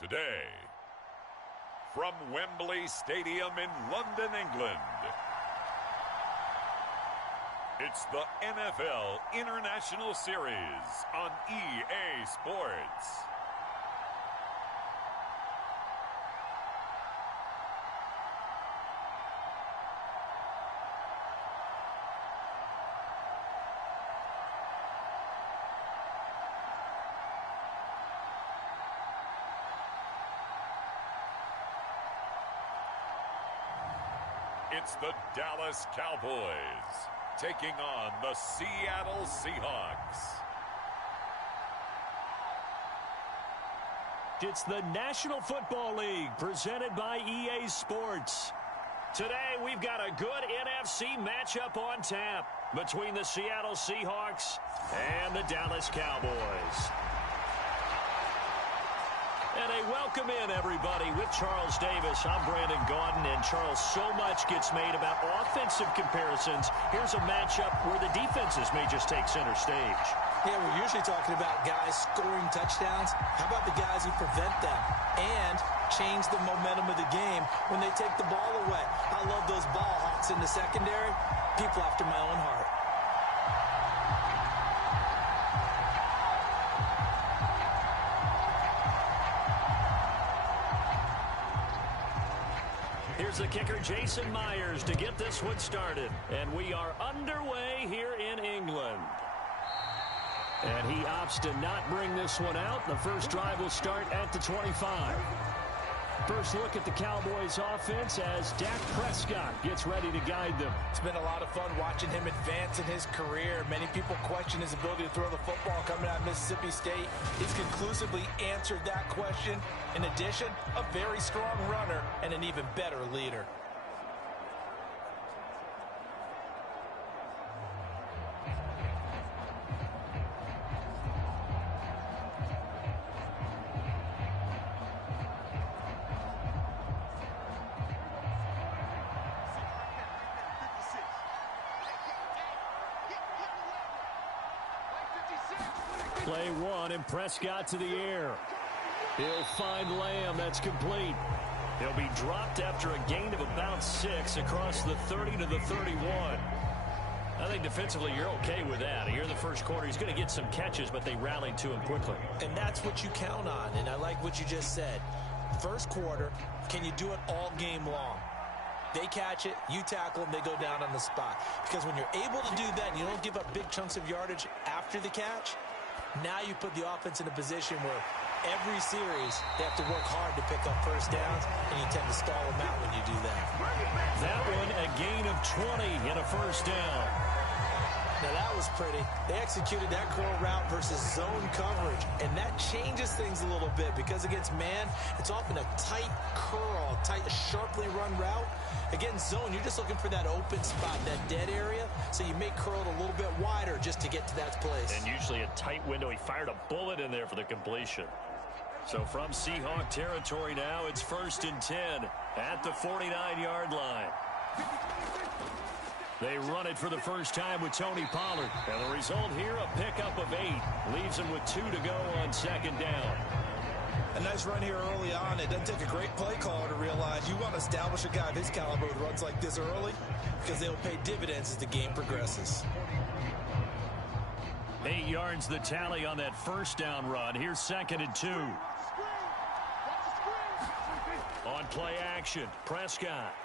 Today, from Wembley Stadium in London, England, it's the NFL International Series on EA Sports. It's the Dallas Cowboys taking on the Seattle Seahawks. It's the National Football League presented by EA Sports. Today we've got a good NFC matchup on tap between the Seattle Seahawks and the Dallas Cowboys. And a welcome in, everybody, with Charles Davis. I'm Brandon Gaudin, and Charles, so much gets made about offensive comparisons. Here's a matchup where the defenses may just take center stage. Yeah, we're usually talking about guys scoring touchdowns. How about the guys who prevent them and change the momentum of the game when they take the ball away? I love those ball hawks in the secondary. People after my own heart. Here's the kicker, Jason Myers, to get this one started. And we are underway here in England. And he opts to not bring this one out. The first drive will start at the 25. First look at the Cowboys offense as Dak Prescott gets ready to guide them. It's been a lot of fun watching him advance in his career. Many people question his ability to throw the football coming out of Mississippi State. He's conclusively answered that question. In addition, a very strong runner and an even better leader. Play one, and Prescott to the air. He'll find Lamb. That's complete. He'll be dropped after a gain of about 6 across the 30 to the 31. I think defensively you're okay with that. Here in the first quarter, he's going to get some catches, but they rallied to him quickly. And that's what you count on, and I like what you just said. First quarter, can you do it all game long? They catch it, you tackle them, they go down on the spot. Because when you're able to do that and you don't give up big chunks of yardage after the catch, now you put the offense in a position where every series they have to work hard to pick up first downs, and you tend to stall them out when you do that. That one, a gain of 20 in a first down. Now that was pretty. They executed that curl route versus zone coverage, and that changes things a little bit because against man, it's often a tight curl, tight, sharply run route. Against zone, you're just looking for that open spot, that dead area, so you may curl it a little bit wider just to get to that place. And usually a tight window. He fired a bullet in there for the completion. So from Seahawk territory now, it's 1st and 10 at the 49-yard line. They run it for the first time with Tony Pollard. And the result here, a pickup of 8. Leaves him with 2 to go on second down. A nice run here early on. It doesn't take a great play caller to realize you want to establish a guy of his caliber who runs like this early because they'll pay dividends as the game progresses. 8 yards the tally on that first down run. Here's 2nd and 2. On play action, Prescott.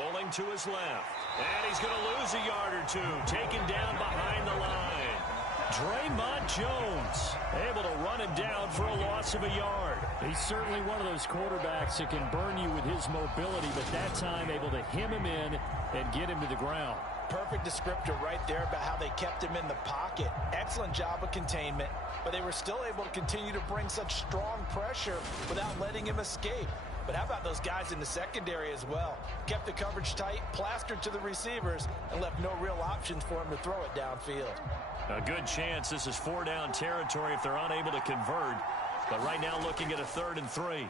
Rolling to his left. And he's going to lose a yard or 2. Taken down behind the line. Draymond Jones able to run him down for a loss of a yard. He's certainly one of those quarterbacks that can burn you with his mobility, but that time able to hem him in and get him to the ground. Perfect descriptor right there about how they kept him in the pocket. Excellent job of containment, but they were still able to continue to bring such strong pressure without letting him escape. But how about those guys in the secondary as well? Kept the coverage tight, plastered to the receivers, and left no real options for him to throw it downfield. A good chance this is 4-down territory if they're unable to convert. But right now looking at a 3rd and 3.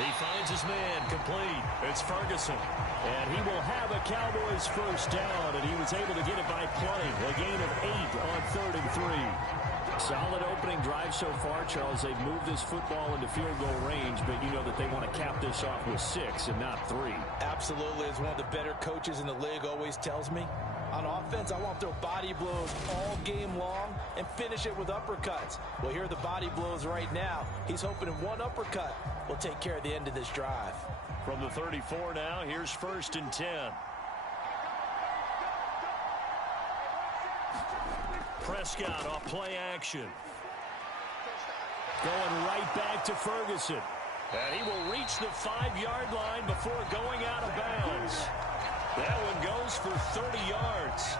He finds his man complete. It's Ferguson. And he will have a Cowboys first down, and he was able to get it by plenty. A gain of 8 on 3rd and 3. Solid opening drive so far, Charles. They've moved this football into field goal range, but you know that they want to cap this off with 6 and not 3. Absolutely. As one of the better coaches in the league always tells me, on offense, I want to throw body blows all game long and finish it with uppercuts. Well, here are the body blows right now. He's hoping in one uppercut will take care of the end of this drive. From the 34 now, here's 1st and 10. Prescott off play action. Going right back to Ferguson. And he will reach the 5-yard line before going out of bounds. That one goes for 30 yards.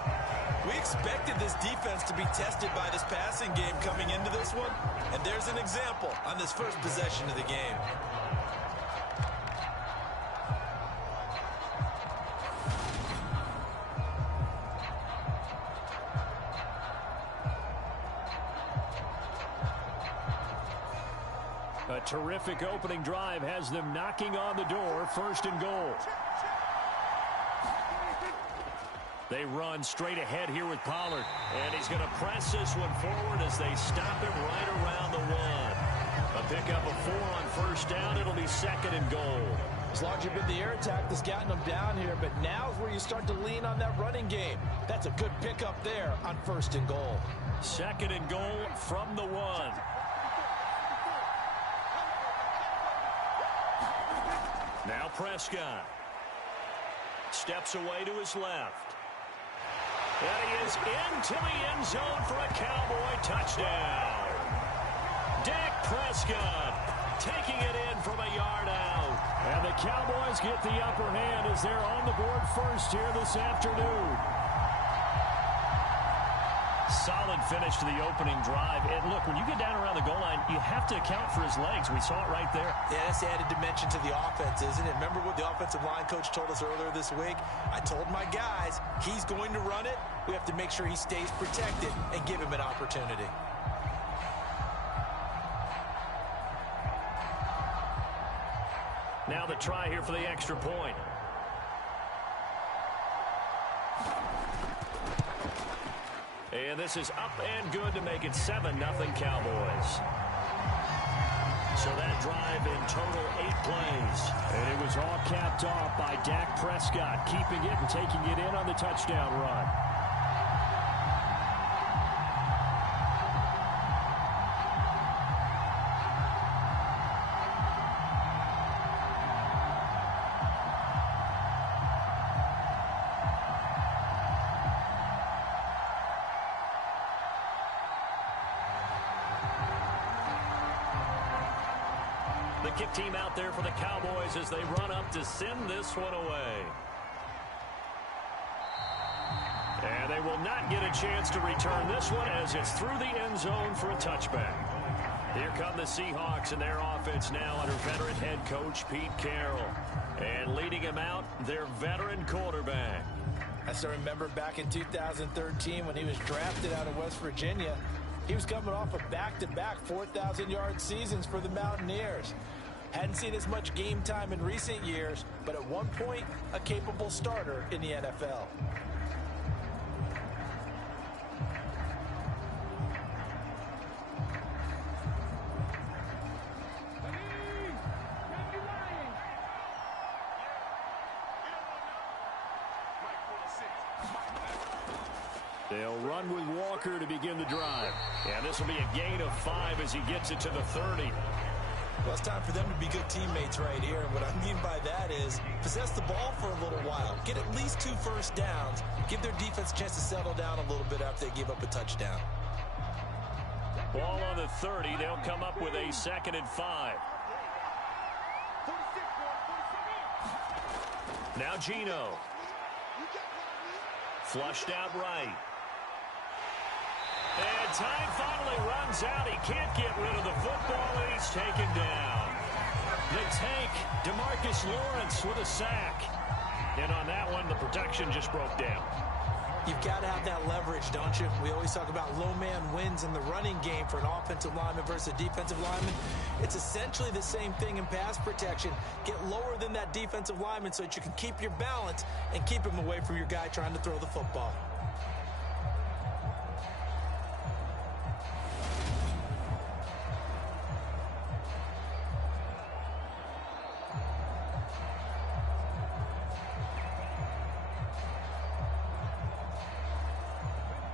We expected this defense to be tested by this passing game coming into this one. And there's an example on this first possession of the game. A terrific opening drive has them knocking on the door. 1st and goal. They run straight ahead here with Pollard. And he's going to press this one forward as they stop him right around the 1. A pickup of 4 on 1st down. It'll be 2nd and goal. It's largely been the air attack that's gotten them down here, but now is where you start to lean on that running game. That's a good pickup there on 1st and goal. 2nd and goal from the 1. Now Prescott steps away to his left. And he is into the end zone for a Cowboy touchdown. Dak Prescott taking it in from a yard out. And the Cowboys get the upper hand as they're on the board first here this afternoon. Solid finish to the opening drive. And look, when you get down around the goal line, you have to account for his legs. We saw it right there. Yeah, that's the added dimension to the offense, isn't it? Remember what the offensive line coach told us earlier this week? I told my guys, he's going to run it. We have to make sure he stays protected and give him an opportunity. Now the try here for the extra point. And this is up and good to make it 7-0 Cowboys. So that drive in total 8 plays. And it was all capped off by Dak Prescott, keeping it and taking it in on the touchdown run. The kick team out there for the Cowboys as they run up to send this one away. And they will not get a chance to return this one as it's through the end zone for a touchback. Here come the Seahawks and their offense now under veteran head coach Pete Carroll. And leading him out, their veteran quarterback. I still remember back in 2013 when he was drafted out of West Virginia. He was coming off of back-to-back 4,000-yard seasons for the Mountaineers. Hadn't seen as much game time in recent years, but at one point, a capable starter in the NFL. They'll run with Walker to begin the drive. And this will be a gain of 5 as he gets it to the 30. Well, it's time for them to be good teammates right here. And what I mean by that is possess the ball for a little while. Get at least 2 first downs. Give their defense a chance to settle down a little bit after they give up a touchdown. Ball on the 30. They'll come up with a 2nd and 5. Now Geno. Flushed out right. And time finally runs out. He can't get rid of the football, and he's taken down. The tank, DeMarcus Lawrence with a sack. And on that one, the protection just broke down. You've got to have that leverage, don't you? We always talk about low man wins in the running game for an offensive lineman versus a defensive lineman. It's essentially the same thing in pass protection. Get lower than that defensive lineman so that you can keep your balance and keep him away from your guy trying to throw the football.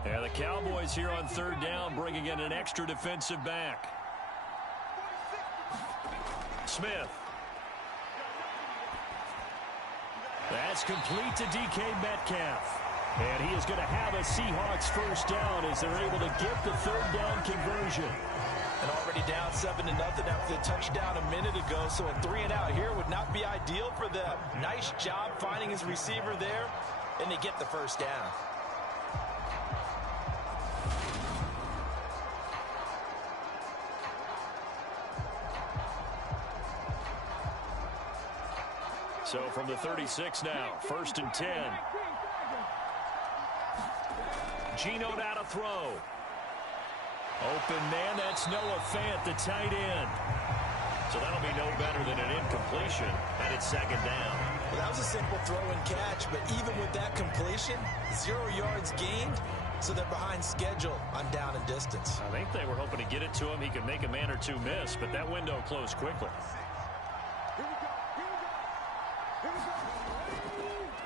And the Cowboys here on third down bringing in an extra defensive back. Smith. That's complete to DK Metcalf. And he is going to have a Seahawks first down as they're able to get the third down conversion. And already down 7-0 after the touchdown a minute ago, so a 3-and-out here would not be ideal for them. Nice job finding his receiver there, and they get the first down. So from the 36 now, 1st and 10. Geno now to throw. Open man, that's Noah Fant, the tight end. So that'll be no better than an incompletion, and it's 2nd down. Well, that was a simple throw and catch, but even with that completion, 0 yards gained, so they're behind schedule on down and distance. I think they were hoping to get it to him. He could make a man or two miss, but that window closed quickly.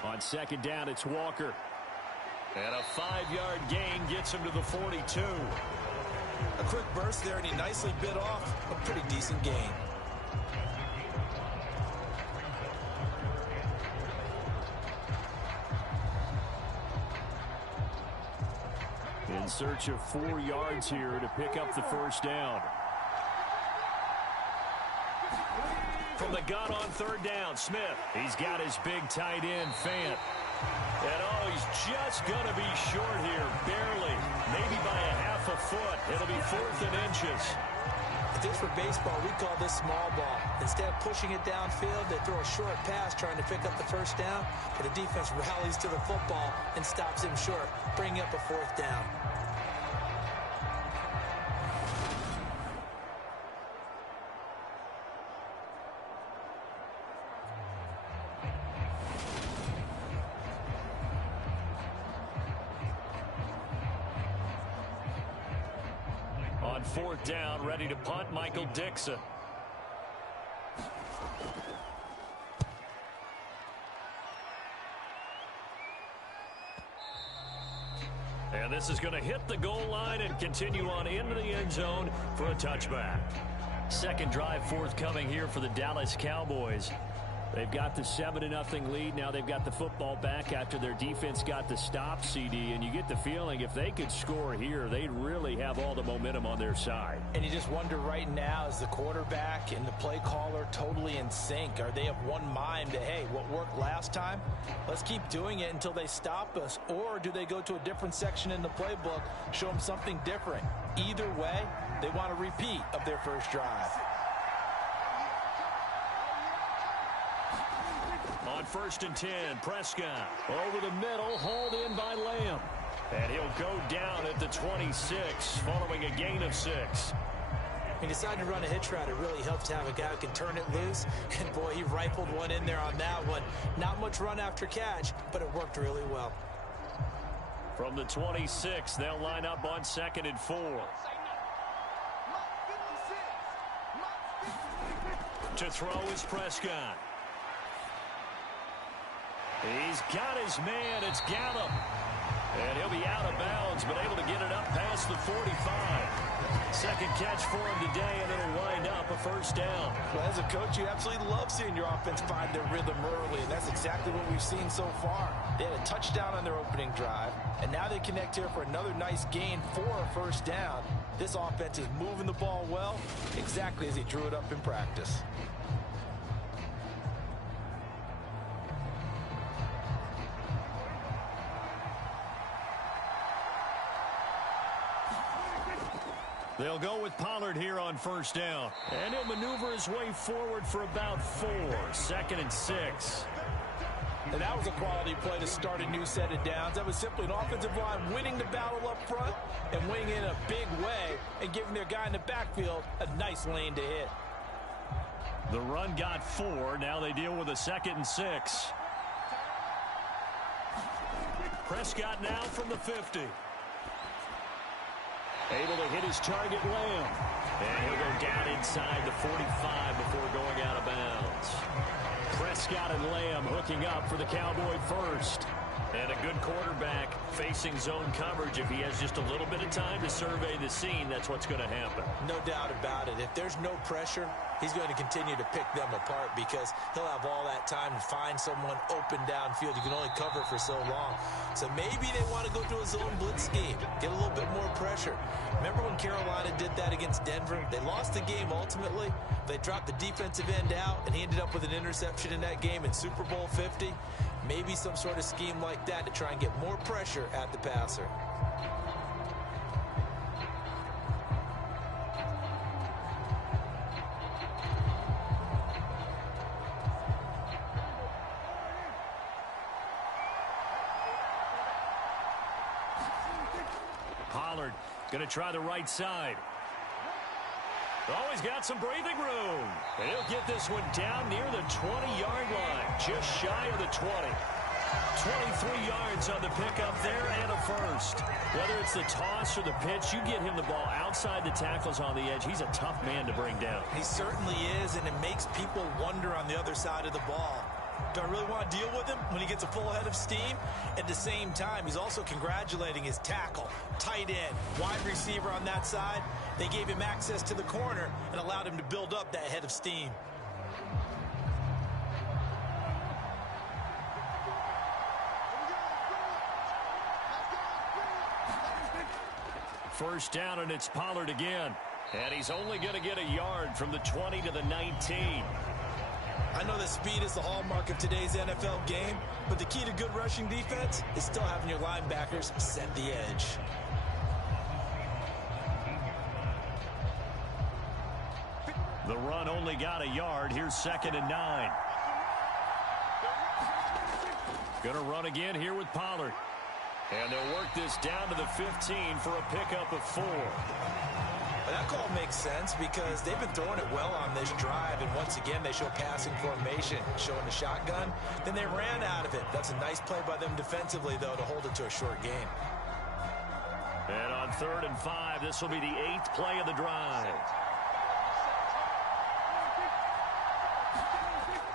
On 2nd down, it's Walker. And a 5-yard gain gets him to the 42. A quick burst there, and he nicely bit off a pretty decent gain. In search of 4 yards here to pick up the first down. From the gun on 3rd down, Smith. He's got his big tight end, Fant. And oh, he's just going to be short here, barely. Maybe by a half a foot. It'll be 4th and inches. If this were baseball, we call this small ball. Instead of pushing it downfield, they throw a short pass trying to pick up the first down, but the defense rallies to the football and stops him short, bringing up a 4th down. On 4th down, ready to punt, Michael Dixon. And this is going to hit the goal line and continue on into the end zone for a touchback. 2nd drive forthcoming here for the Dallas Cowboys. They've got the 7-0 lead. Now they've got the football back after their defense got the stop, CD. And you get the feeling if they could score here, they'd really have all the momentum on their side. And you just wonder right now, is the quarterback and the play caller totally in sync? Are they of one mind that, hey, what worked last time, let's keep doing it until they stop us? Or do they go to a different section in the playbook, show them something different? Either way, they want a repeat of their first drive. On 1st and 10, Prescott over the middle, hauled in by Lamb. And he'll go down at the 26, following a gain of 6. He decided to run a hitch route. It really helps to have a guy who can turn it loose. And, boy, he rifled one in there on that one. Not much run after catch, but it worked really well. From the 26, they'll line up on 2nd and 4. To throw is Prescott. He's got his man. It's Gallup. And he'll be out of bounds, but able to get it up past the 45. 2nd catch for him today, and it'll wind up a first down. Well, as a coach, you absolutely love seeing your offense find their rhythm early, and that's exactly what we've seen so far. They had a touchdown on their opening drive, and now they connect here for another nice gain for a first down. This offense is moving the ball well, exactly as he drew it up in practice. They'll go with Pollard here on first down. And he'll maneuver his way forward for about 4. 2nd and 6. And that was a quality play to start a new set of downs. That was simply an offensive line winning the battle up front and winning in a big way and giving their guy in the backfield a nice lane to hit. The run got 4. Now they deal with a 2nd and 6. Prescott now from the 50. Able to hit his target, Lamb. And he'll go down inside the 45 before going out of bounds. Prescott and Lamb hooking up for the Cowboy first. And a good quarterback facing zone coverage, if he has just a little bit of time to survey the scene, that's what's going to happen. No doubt about it. If there's no pressure, he's going to continue to pick them apart because he'll have all that time to find someone open downfield. You can only cover for so long. So maybe they want to go to a zone blitz scheme, get a little bit more pressure. Remember when Carolina did that against Denver? They lost the game ultimately. They dropped the defensive end out, and he ended up with an interception in that game in Super Bowl 50. Maybe some sort of scheme like that to try and get more pressure at the passer. Pollard going to try the right side. Oh, he's got some breathing room. And he'll get this one down near the 20-yard line, just shy of the 20. 23 yards on the pickup there and a first. Whether it's the toss or the pitch, you get him the ball outside the tackles on the edge. He's a tough man to bring down. He certainly is, and it makes people wonder on the other side of the ball. Do I really want to deal with him when he gets a full head of steam? At the same time, he's also congratulating his tackle, tight end, wide receiver on that side. They gave him access to the corner and allowed him to build up that head of steam. First down, and it's Pollard again. And he's only going to get a yard from the 20 to the 19. I know that speed is the hallmark of today's NFL game, but the key to good rushing defense is still having your linebackers set the edge. The run only got a yard. Here's 2nd and 9. Going to run again here with Pollard. And they'll work this down to the 15 for a pickup of 4. Well, that call makes sense because they've been throwing it well on this drive, and once again they show passing formation, showing the shotgun. Then they ran out of it. That's a nice play by them defensively, though, to hold it to a short game. And on 3rd and 5, this will be the 8th play of the drive.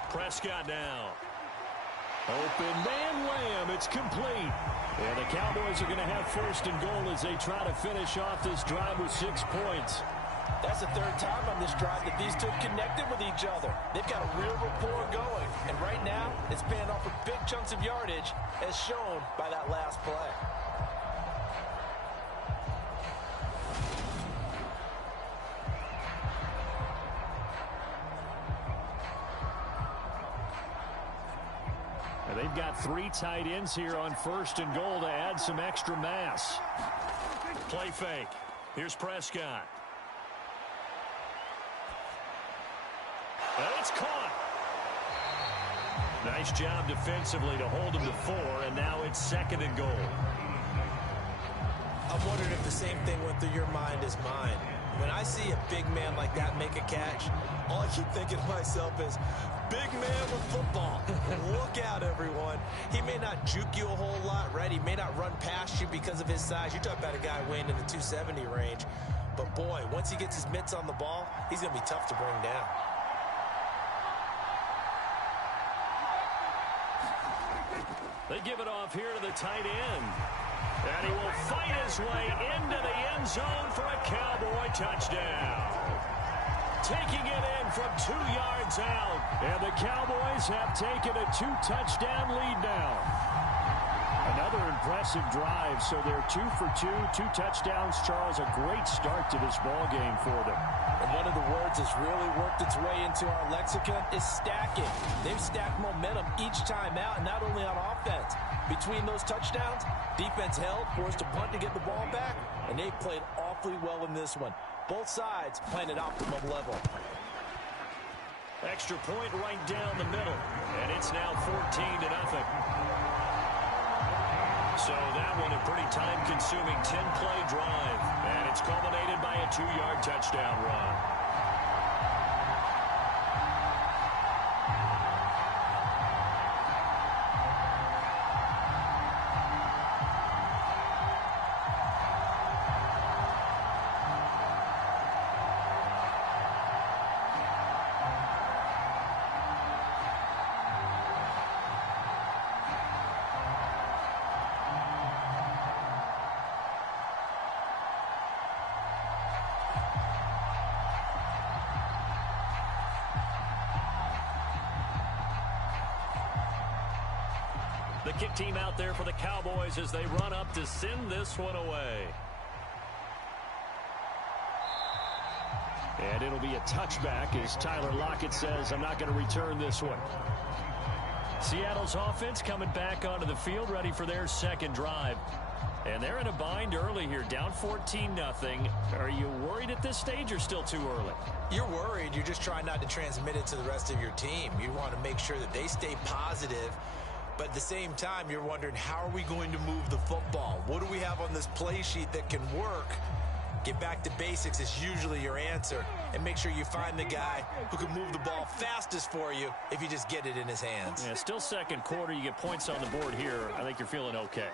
Prescott now. Open man Lamb. It's complete. And the Cowboys are going to have 1st and goal as they try to finish off this drive with 6 points. That's the 3rd time on this drive that these two have connected with each other. They've got a real rapport going. And right now, it's paying off with big chunks of yardage as shown by that last play. They've got 3 tight ends here on 1st and goal to add some extra mass. Play fake. Here's Prescott. And it's caught. Nice job defensively to hold him to 4, and now it's 2nd and goal. I'm wondering if the same thing went through your mind as mine. When I see a big man like that make a catch, all I keep thinking to myself is, big man with football. Look out, everyone. He may not juke you a whole lot, right? He may not run past you because of his size. You talk about a guy weighing in the 270 range. But, boy, once he gets his mitts on the ball, he's going to be tough to bring down. They give it off here to the tight end. And he will fight his way into the end zone for a Cowboy touchdown. Taking it in from 2 yards out. And the Cowboys have taken a 2-touchdown lead now. Another impressive drive. So they're 2 for 2, 2 touchdowns. Charles, a great start to this ball game for them. And one of the words that's really worked its way into our lexicon is stacking. They've stacked momentum each time out, and not only on offense. Between those touchdowns, defense held, forced a punt to get the ball back, and they played awfully well in this one. Both sides playing at optimum level. Extra point right down the middle, and it's now 14-0. So that one a pretty time-consuming 10-play drive, and it's culminated by a 2-yard touchdown run. The kick team out there for the Cowboys as they run up to send this one away. And it'll be a touchback as Tyler Lockett says, I'm not going to return this one. Seattle's offense coming back onto the field, ready for their second drive. And they're in a bind early here, down 14-0. Are you worried at this stage or still too early? You're worried. You're just trying not to transmit it to the rest of your team. You want to make sure that they stay positive. But at the same time, you're wondering, how are we going to move the football? What do we have on this play sheet that can work? Get back to basics is usually your answer. And make sure you find the guy who can move the ball fastest for you if you just get it in his hands. Yeah, still second quarter. You get points on the board here. I think you're feeling okay.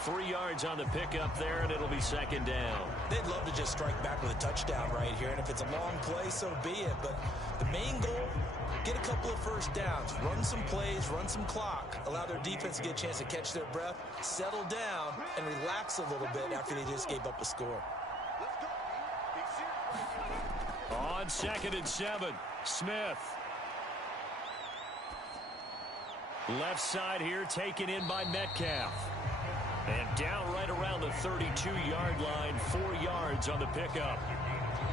3 yards on the pickup there, and it'll be second down. They'd love to just strike back with a touchdown right here, and if it's a long play, so be it. But the main goal, get a couple of first downs, run some plays, run some clock, allow their defense to get a chance to catch their breath, settle down, and relax a little bit after they just gave up a score. On 2nd and 7, Smith. Left side here taken in by Metcalf. And down right around the 32-yard line, 4 yards on the pickup.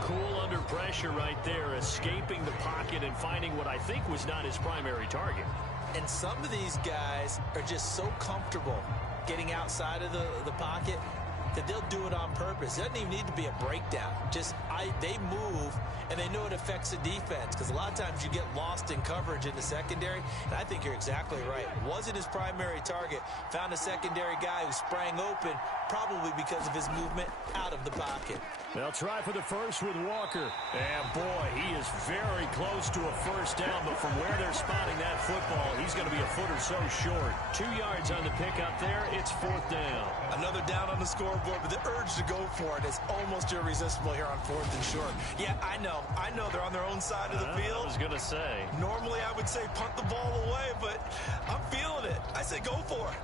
Cool under pressure right there, escaping the pocket and finding what I think was not his primary target. And some of these guys are just so comfortable getting outside of the pocket that they'll do it on purpose. It doesn't even need to be a breakdown. They move, and they know it affects the defense, because a lot of times you get lost in coverage in the secondary, and I think you're exactly right. Wasn't his primary target. Found a secondary guy who sprang open, probably because of his movement out of the pocket. They'll try for the first with Walker. And, boy, he is very close to a first down, but from where they're spotting that football, he's going to be a foot or so short. 2 yards on the pickup there. It's 4th down. Another down on the scoreboard, but the urge to go for it is almost irresistible here on 4th and short. Yeah, I know they're on their own side of the field. I was going to say. Normally I would say punt the ball away, but I'm feeling it. I say go for it.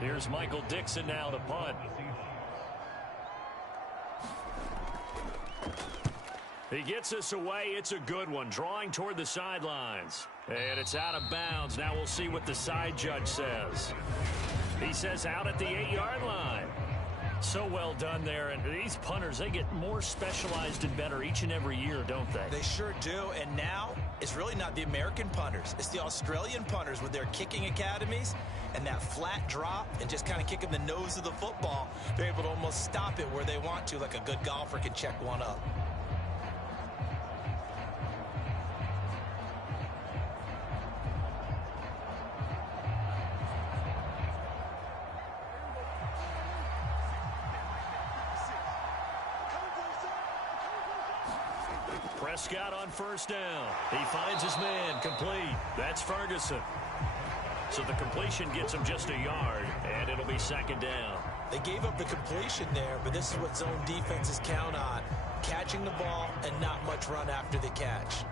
Here's Michael Dixon now to punt. He gets us away. It's a good one. Drawing toward the sidelines. And it's out of bounds. Now we'll see what the side judge says. He says out at the 8-yard line. So well done there. And these punters, they get more specialized and better each and every year, don't they? They sure do. And now it's really not the American punters. It's the Australian punters with their kicking academies and that flat drop and just kind of kicking the nose of the football. They're able to almost stop it where they want to, like a good golfer can check one up. Prescott on first down. He finds his man, complete. That's Ferguson. So the completion gets him just a yard, and it'll be second down. They gave up the completion there, but this is what zone defenses count on. Catching the ball and not much run after the catch.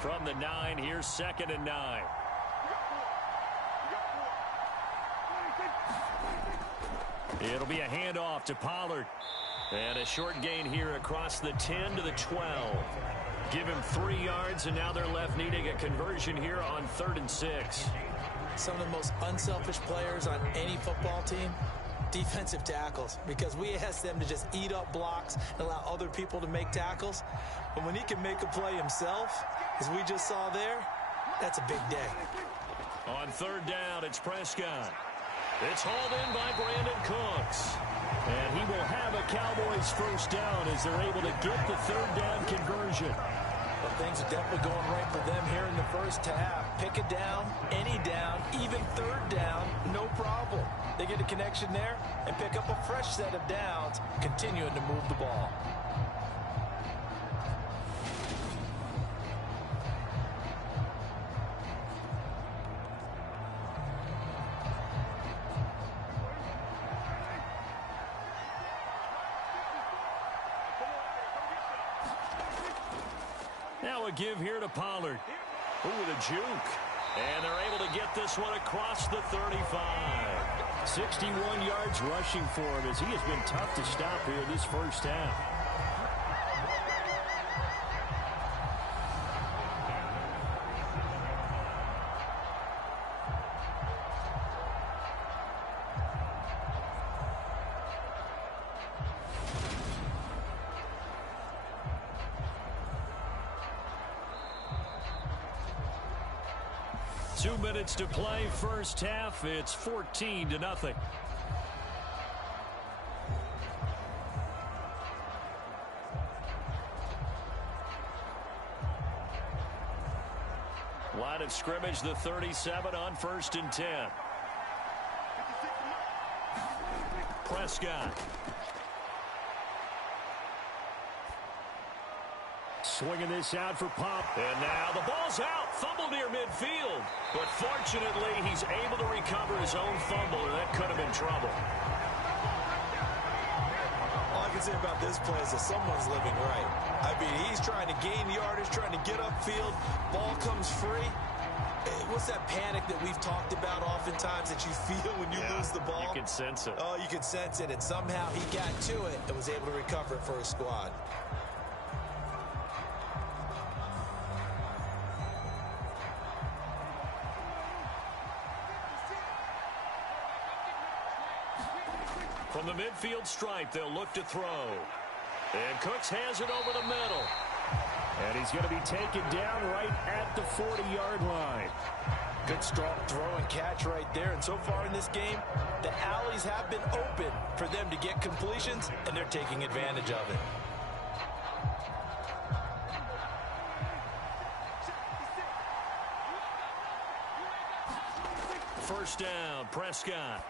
From the 9, here's 2nd and 9. It'll be a handoff to Pollard. And a short gain here across the 10 to the 12. Give him 3 yards, and now they're left needing a conversion here on 3rd and 6. Some of the most unselfish players on any football team, defensive tackles, because we ask them to just eat up blocks and allow other people to make tackles. But when he can make a play himself, as we just saw there, that's a big day. On 3rd down, it's Prescott. It's hauled in by Brandon Cooks. And he will have a Cowboys first down as they're able to get the 3rd down conversion. Well, things are definitely going right for them here in the first half. Pick a down, any down, even 3rd down, no problem. They get a connection there and pick up a fresh set of downs, continuing to move the ball. now a give here to Pollard. Ooh, with a juke. And they're able to get this one across the 35. 61 yards rushing for him as he has been tough to stop here this first half. Two minutes to play, first half. It's 14-0. Line of scrimmage, the 37 on 1st and 10. Prescott. Swinging this out for Pop. And now the ball's out. Fumble near midfield. But fortunately, he's able to recover his own fumble, or that could have been trouble. All I can say about this play is that someone's living right. I mean, he's trying to gain yardage, trying to get upfield. Ball comes free. What's that panic that we've talked about oftentimes that you feel when you lose the ball? You can sense it. Oh, you can sense it. And somehow he got to it and was able to recover it for his squad. From the midfield stripe, they'll look to throw. And Cooks has it over the middle. And he's going to be taken down right at the 40-yard line. Good strong throw and catch right there. And so far in this game, the alleys have been open for them to get completions, and they're taking advantage of it. First down, Prescott.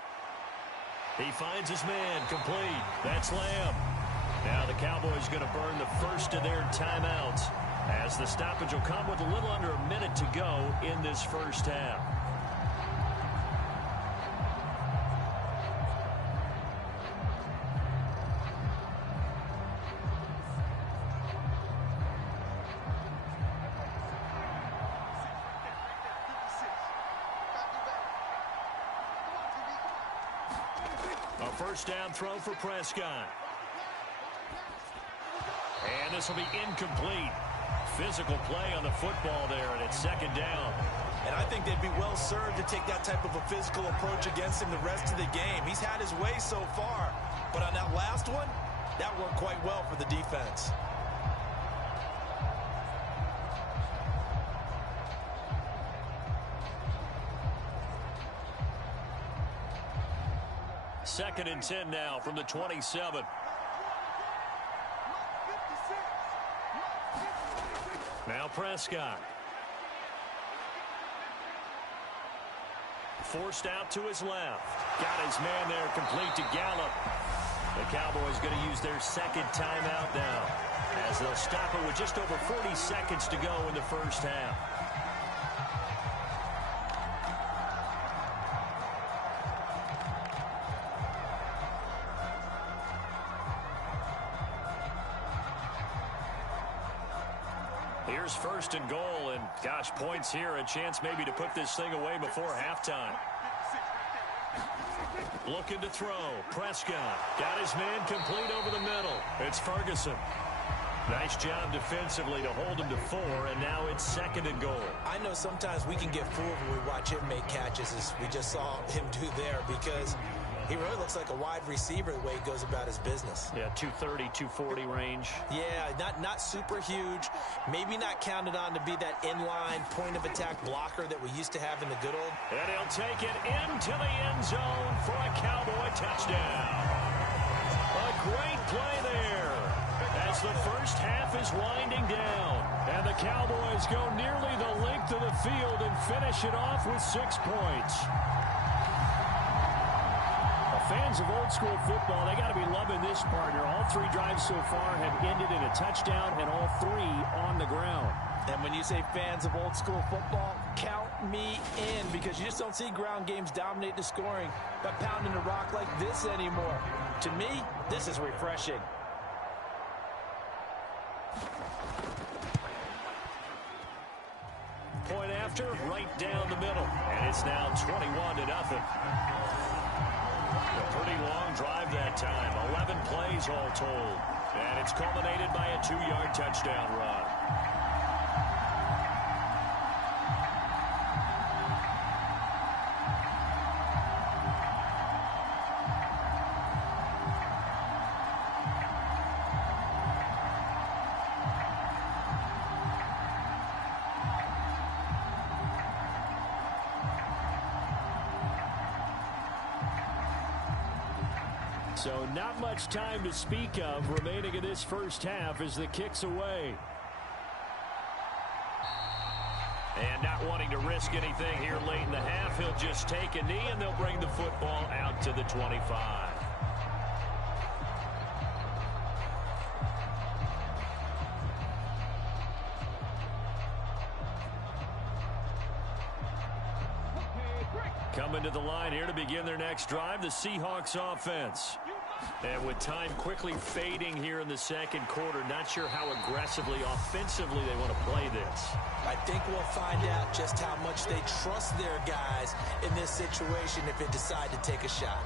He finds his man, complete. That's Lamb. Now the Cowboys going to burn the first of their timeouts as the stoppage will come with a little under a minute to go in this first half. A first down throw for Prescott. And this will be incomplete. Physical play on the football there, and it's second down. And I think they'd be well served to take that type of a physical approach against him the rest of the game. He's had his way so far, but on that last one, that worked quite well for the defense. Second and 10 now from the 27. Now Prescott. Forced out to his left. Got his man there, complete to Gallup. The Cowboys going to use their second timeout now, as they'll stop it with just over 40 seconds to go in the first half. Here's first and goal, and gosh, points here, a chance maybe to put this thing away before halftime. Looking to throw. Prescott got his man complete over the middle. It's Ferguson. Nice job defensively to hold him to 4, and now it's second and goal. I know sometimes we can get fooled when we watch him make catches, as we just saw him do there, because he really looks like a wide receiver the way he goes about his business. Yeah, 230, 240 range. Yeah, not super huge. Maybe not counted on to be that inline point-of-attack blocker that we used to have in the good old. And he'll take it into the end zone for a Cowboy touchdown. A great play there as the first half is winding down. And the Cowboys go nearly the length of the field and finish it off with 6 points. Fans of old school football, they got to be loving this, partner. All 3 drives so far have ended in a touchdown, and all 3 on the ground. And when you say fans of old school football, count me in, because you just don't see ground games dominate the scoring by pounding the rock like this anymore. To me, this is refreshing. point after, right down the middle. And it's now 21-0. A pretty long drive that time. 11 plays all told. And it's culminated by a 2-yard touchdown run. So not much time to speak of remaining in this first half as the kick's away. And not wanting to risk anything here late in the half, he'll just take a knee and they'll bring the football out to the 25. Coming to the line here to begin their next drive, the Seahawks offense. And with time quickly fading here in the second quarter, not sure how aggressively, offensively they want to play this. I think we'll find out just how much they trust their guys in this situation if they decide to take a shot.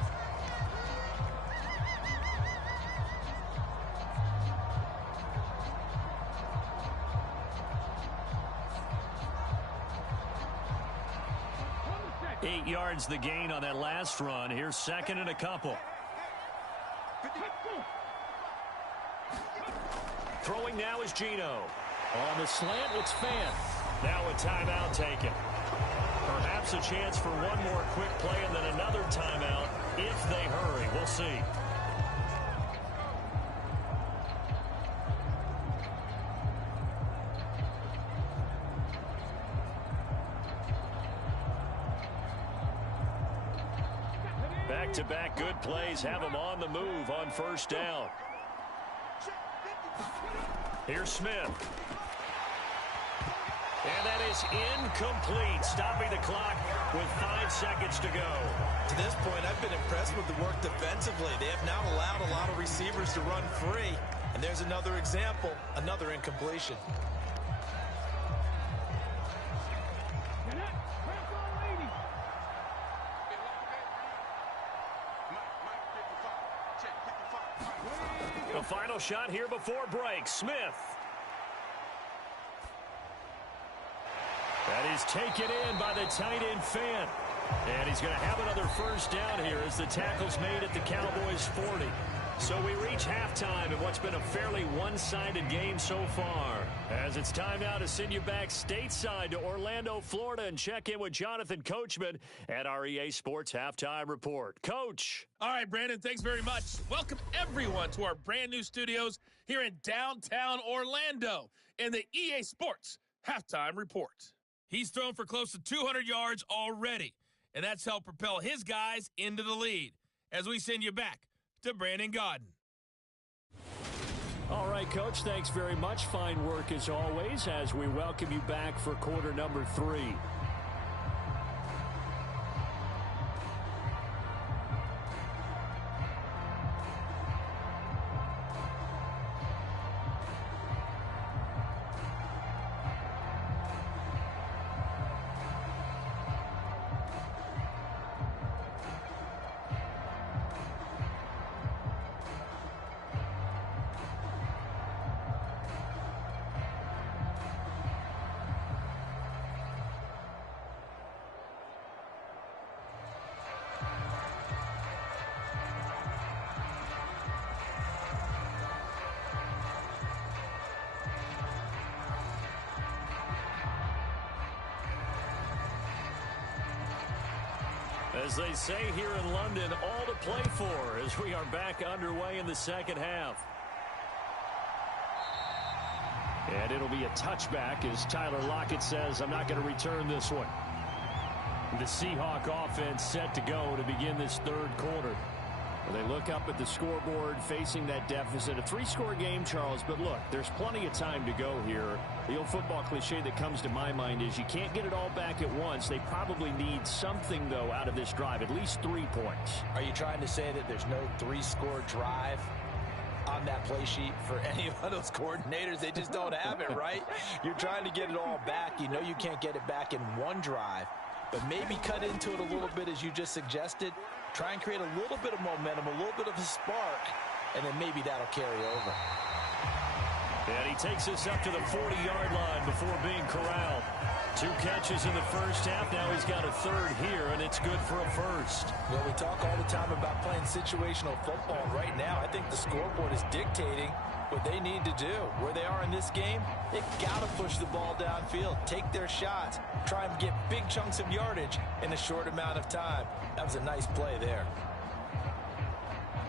Eight yards the gain on that last run. Here's second and a couple. Throwing now is Geno. On the slant, it's Fant. Now a timeout taken. Perhaps a chance for one more quick play and then another timeout if they hurry. We'll see. Back-to-back good plays have them on the move on first down. Here's Smith. And that is incomplete, stopping the clock with 5 seconds to go. To this point, I've been impressed with the work defensively. They have not allowed a lot of receivers to run free. And there's another example, another incompletion. The final shot here before break. Smith. That is taken in by the tight end Fant. And he's going to have another first down here as the tackle's made at the Cowboys 40. So we reach halftime in what's been a fairly one-sided game so far. As it's time now to send you back stateside to Orlando, Florida, and check in with Jonathan Coachman at our EA Sports Halftime Report. Coach. All right, Brandon, thanks very much. Welcome, everyone, to our brand-new studios here in downtown Orlando in the EA Sports Halftime Report. He's thrown for close to 200 yards already, and that's helped propel his guys into the lead. As we send you back to Brandon Gaudin. All right, Coach, thanks very much. Fine work as always as we welcome you back for quarter number 3. As they say here in London, all to play for as we are back underway in the second half. And it'll be a touchback as Tyler Lockett says, I'm not going to return this one. The Seahawk offense set to go to begin this third quarter. Well, they look up at the scoreboard facing that deficit. A 3-score game, Charles, but look, there's plenty of time to go here. The old football cliche that comes to my mind is you can't get it all back at once. They probably need something, though, out of this drive, at least 3 points. Are you trying to say that there's no 3-score drive on that play sheet for any of those coordinators. They just don't have it, right? You're trying to get it all back. You know you can't get it back in one drive, but maybe cut into it a little bit as you just suggested. Try and create a little bit of momentum, a little bit of a spark, and then maybe that'll carry over. And he takes us up to the 40-yard line before being corralled. 2 catches in the first half. Now he's got a third here, and it's good for a first. Well, we talk all the time about playing situational football. Right now, I think the scoreboard is dictating what they need to do. Where they are in this game, they've got to push the ball downfield, take their shots, try and get big chunks of yardage in a short amount of time. That was a nice play there.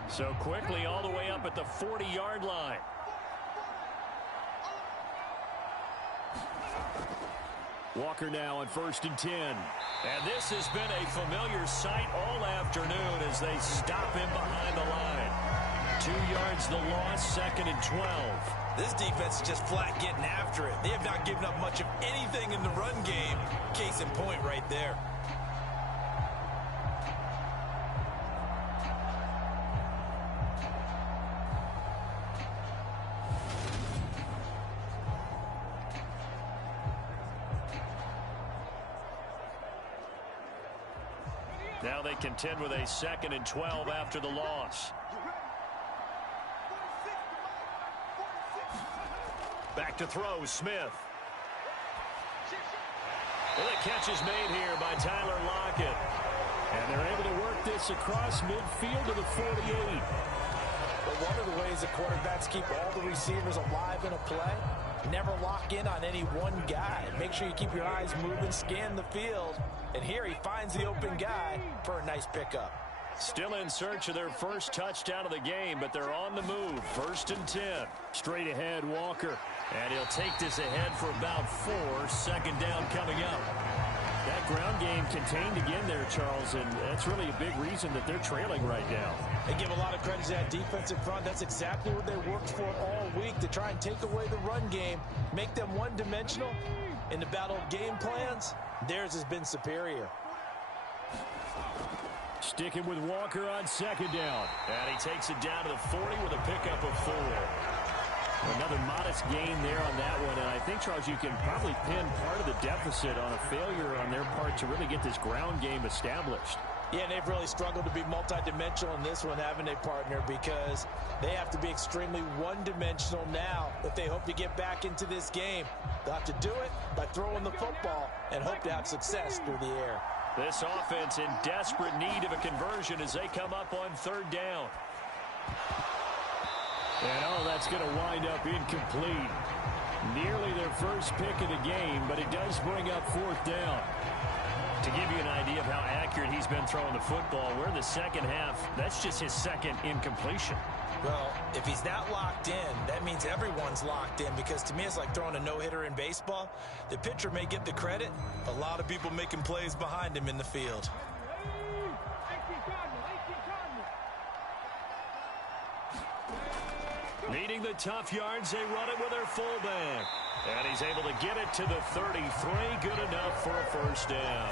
So quickly all the way up at the 40-yard line. Walker now on 1st and 10. And this has been a familiar sight all afternoon as they stop him behind the line. 2 yards the loss, 2nd and 12. This defense is just flat getting after it. They have not given up much of anything in the run game. Case in point right there. Now they contend with a 2nd and 12 after the loss. Back to throw, Smith. Well, the catch is made here by Tyler Lockett. And they're able to work this across midfield to the 48. But one of the ways the quarterbacks keep all the receivers alive in a play, never lock in on any one guy. Make sure you keep your eyes moving, scan the field. And here he finds the open guy for a nice pickup. Still in search of their first touchdown of the game, but they're on the move. 1st and 10. Straight ahead, Walker. And he'll take this ahead for about 4. 2nd down coming up. That ground game contained again there, Charles, and that's really a big reason that they're trailing right now. They give a lot of credit to that defensive front. That's exactly what they worked for all week, to try and take away the run game, make them one-dimensional. In the battle of game plans, theirs has been superior. Sticking with Walker on 2nd down. And he takes it down to the 40 with a pickup of 4. Another modest gain there on that one. And I think, Charles, you can probably pin part of the deficit on a failure on their part to really get this ground game established. Yeah, and they've really struggled to be multidimensional in this one, haven't they, partner? Because they have to be extremely one-dimensional now if they hope to get back into this game. They'll have to do it by throwing the football and hope to have success through the air. This offense in desperate need of a conversion as they come up on 3rd down. And, oh, that's going to wind up incomplete. Nearly their first pick of the game, but it does bring up 4th down. To give you an idea of how accurate he's been throwing the football, we're in the second half. That's just his 2nd incompletion. Well, if he's not locked in, that means everyone's locked in, because to me it's like throwing a no-hitter in baseball. The pitcher may get the credit, a lot of people making plays behind him in the field. Needing the tough yards, they run it with their fullback. And he's able to get it to the 33. Good enough for a 1st down.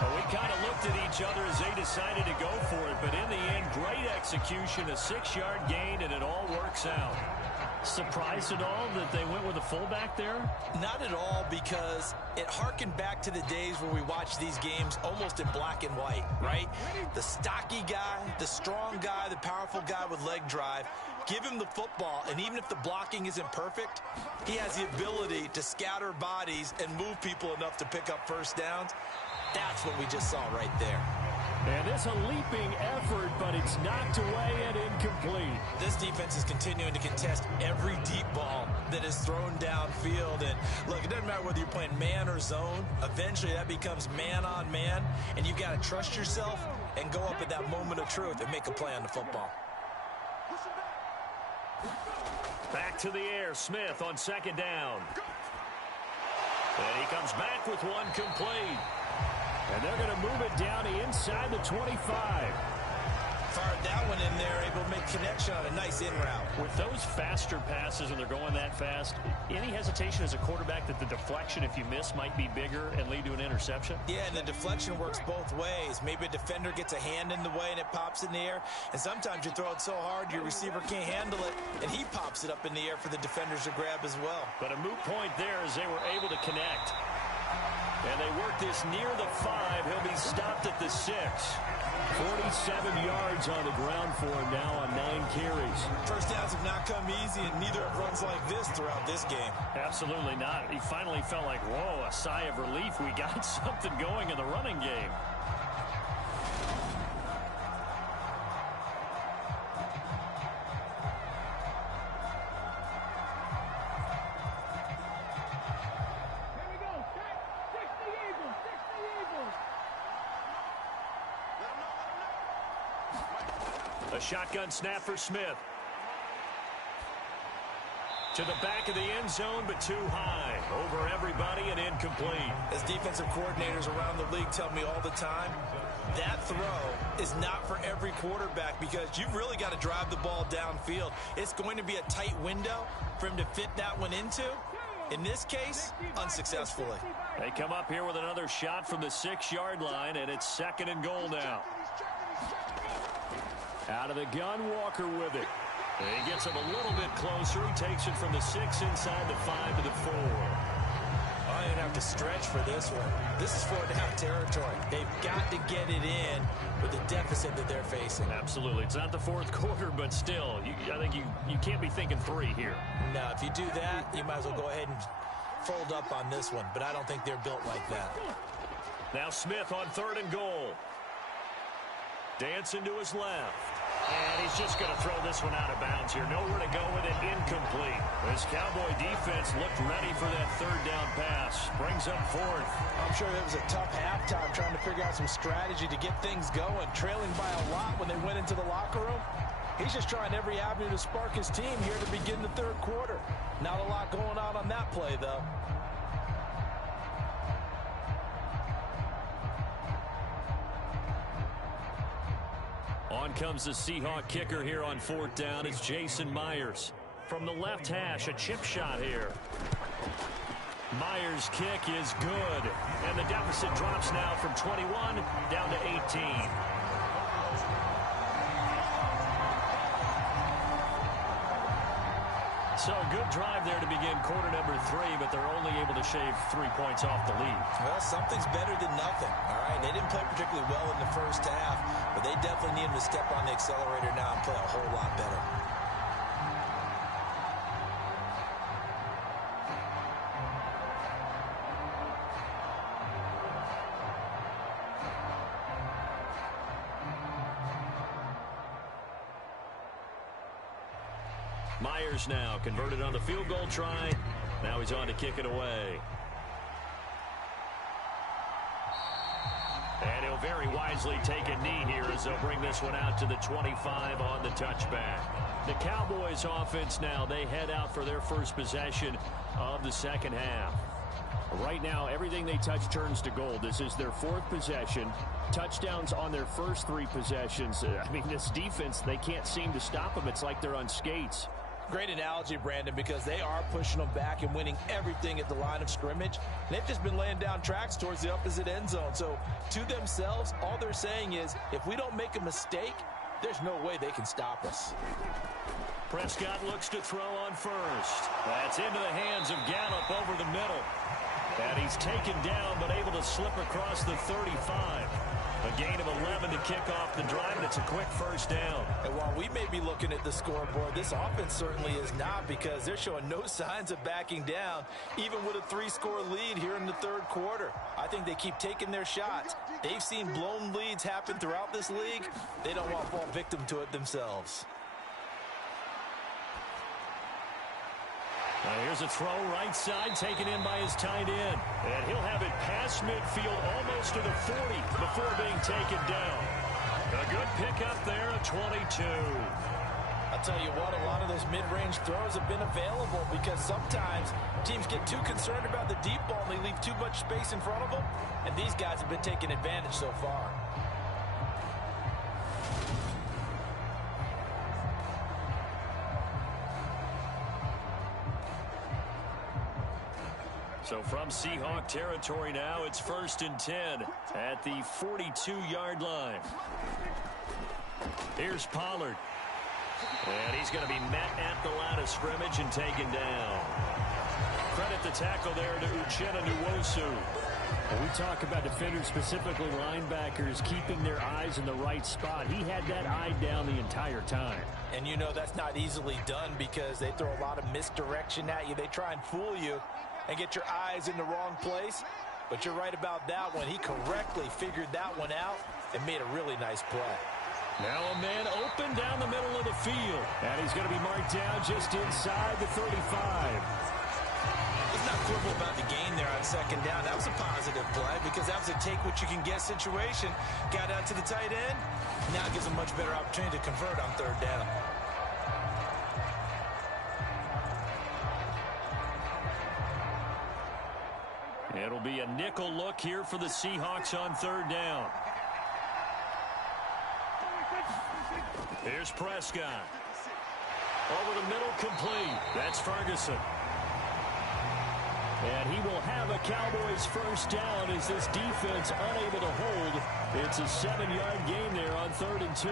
Well, we kind of looked at each other as they decided to go for it, but in the end, great execution, a 6-yard gain, and it all works out. Surprised at all that they went with a fullback there? Not at all, because it harkened back to the days where we watched these games almost in black and white, right? The stocky guy, the strong guy, the powerful guy with leg drive. Give him the football, and even if the blocking isn't perfect, he has the ability to scatter bodies and move people enough to pick up 1st downs. That's what we just saw right there. And it's a leaping effort, but it's knocked away and incomplete. This defense is continuing to contest every deep ball that is thrown downfield. And look, it doesn't matter whether you're playing man or zone. Eventually that becomes man on man, and you've got to trust yourself and go up at that moment of truth and make a play on the football. Back to the air, Smith on 2nd down. And he comes back with one complete. And they're going to move it down to inside the 25. fired that one in there, able to make connection on a nice in route. With those faster passes and they're going that fast, any hesitation as a quarterback that the deflection, if you miss, might be bigger and lead to an interception? Yeah, and the deflection works both ways. Maybe a defender gets a hand in the way and it pops in the air, and sometimes you throw it so hard your receiver can't handle it, and he pops it up in the air for the defenders to grab as well. But a moot point there as they were able to connect. And they work this near the 5. He'll be stopped at the 6. 47 yards on the ground for him now on 9 carries. First downs have not come easy, and neither have runs like this throughout this game. Absolutely not. He finally felt like, whoa, a sigh of relief. We got something going in the running game. A shotgun snap for Smith. To the back of the end zone, but too high. Over everybody and incomplete. As defensive coordinators around the league tell me all the time, that throw is not for every quarterback because you've really got to drive the ball downfield. It's going to be a tight window for him to fit that one into. In this case, unsuccessfully. They come up here with another shot from the 6-yard line, and it's 2nd and goal now. Out of the gun, Walker with it. He gets him a little bit closer. He takes it from the 6 inside the 5 to the 4. I didn't have to stretch for this one. This is 4.5 territory. They've got to get it in with the deficit that they're facing. Absolutely. It's not the 4th quarter, but still, I think you can't be thinking 3 here. No, if you do that, you might as well go ahead and fold up on this one, but I don't think they're built like that. Now Smith on 3rd and goal. Dancing to his left. And he's just going to throw this one out of bounds here. Nowhere to go with it. Incomplete. This Cowboy defense looked ready for that 3rd down pass. Brings up 4th. I'm sure it was a tough halftime trying to figure out some strategy to get things going. Trailing by a lot when they went into the locker room. He's just trying every avenue to spark his team here to begin the 3rd quarter. Not a lot going on that play, though. On comes the Seahawk kicker here on 4th down. It's Jason Myers. From the left hash, a chip shot here. Myers' kick is good. And the deficit drops now from 21 down to 18. So a good drive there to begin quarter number 3, but they're only able to shave 3 points off the lead. Well, something's better than nothing, all right? They didn't play particularly well in the first half, but they definitely need him to step on the accelerator now and play a whole lot better. Myers now converted on the field goal try. Now he's on to kick it away. And he'll very wisely take a knee here as they'll bring this one out to the 25 on the touchback. The Cowboys offense now, they head out for their first possession of the 2nd half. Right now, everything they touch turns to gold. This is their 4th possession. Touchdowns on their first 3 possessions. I mean, this defense, they can't seem to stop them. It's like they're on skates. Great analogy, Brandon, because they are pushing them back and winning everything at the line of scrimmage. They've just been laying down tracks towards the opposite end zone. So to themselves, all they're saying is, if we don't make a mistake, there's no way they can stop us. Prescott looks to throw on first. That's into the hands of Gallup over the middle. And he's taken down, but able to slip across the 35. A gain of 11 to kick off the drive, and it's a quick first down. And while we may be looking at the scoreboard, this offense certainly is not, because they're showing no signs of backing down, even with a 3-score lead here in the 3rd quarter. I think they keep taking their shots. They've seen blown leads happen throughout this league. They don't want to fall victim to it themselves. Here's a throw right side, taken in by his tight end. And he'll have it past midfield, almost to the 40, before being taken down. A good pickup there, a 22. I'll tell you what, a lot of those mid-range throws have been available, because sometimes teams get too concerned about the deep ball and they leave too much space in front of them. And these guys have been taking advantage so far. So from Seahawk territory now, it's 1st and 10 at the 42-yard line. Here's Pollard. And he's going to be met at the line of scrimmage and taken down. Credit the tackle there to Uchenna Nwosu. When we talk about defenders, specifically linebackers, keeping their eyes in the right spot, he had that eye down the entire time. And you know that's not easily done because they throw a lot of misdirection at you. They try and fool you and get your eyes in the wrong place. But you're right about that one. He correctly figured that one out and made a really nice play. Now a man open down the middle of the field. And he's going to be marked down just inside the 35. Let's not quibble about the gain there on 2nd down. That was a positive play because that was a take-what-you-can-get situation. Got out to the tight end. Now gives a much better opportunity to convert on 3rd down. It'll be a nickel look here for the Seahawks on 3rd down. Here's Prescott. Over the middle, complete. That's Ferguson. And he will have a Cowboys 1st down as this defense unable to hold. It's a 7-yard gain there on 3rd and 2.